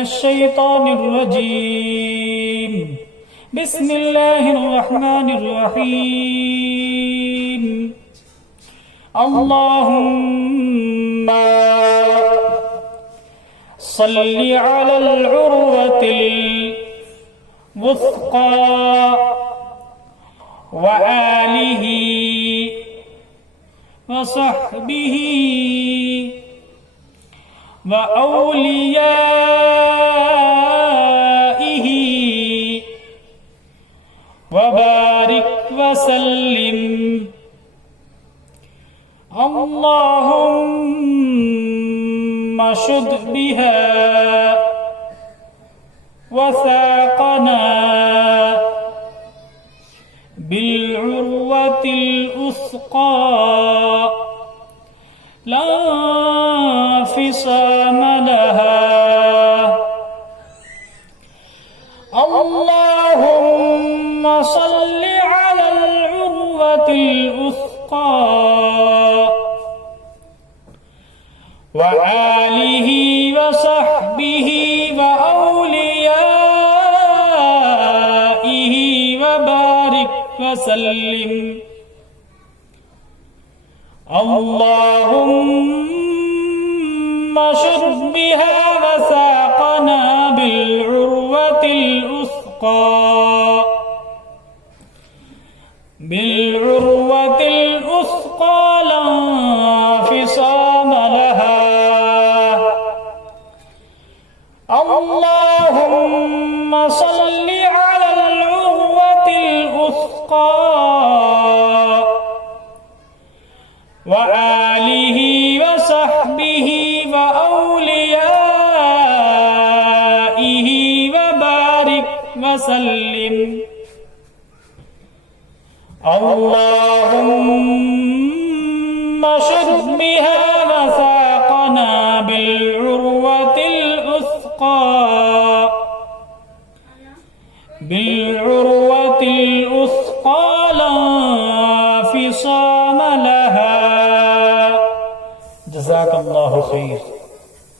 الشيطان الرجيم. بسم الله الرحمن الرحيم. اللهم صل على العروة الوثقى وآله وصحبه وأوليائه وبارك وسلم. اللهم شد بها وثاقنا بالعروة الوثقى لا انفصام لها. اللهم صل على العروة الوثقى وآله وصحبه وأوليائه وبارك وسلم. اللهم شد بها وثاقنا بالعروة الوثقى بالعروة الوثقى لا انفصام لها. اللهم صل على العروة الوثقى وآله وصحبه وأوليائه وبارك وسلم. اللهم شد بها وثاقنا بالعروة الوثقى بالعروة الوثقى لا انفصام لها. جزاك الله خير.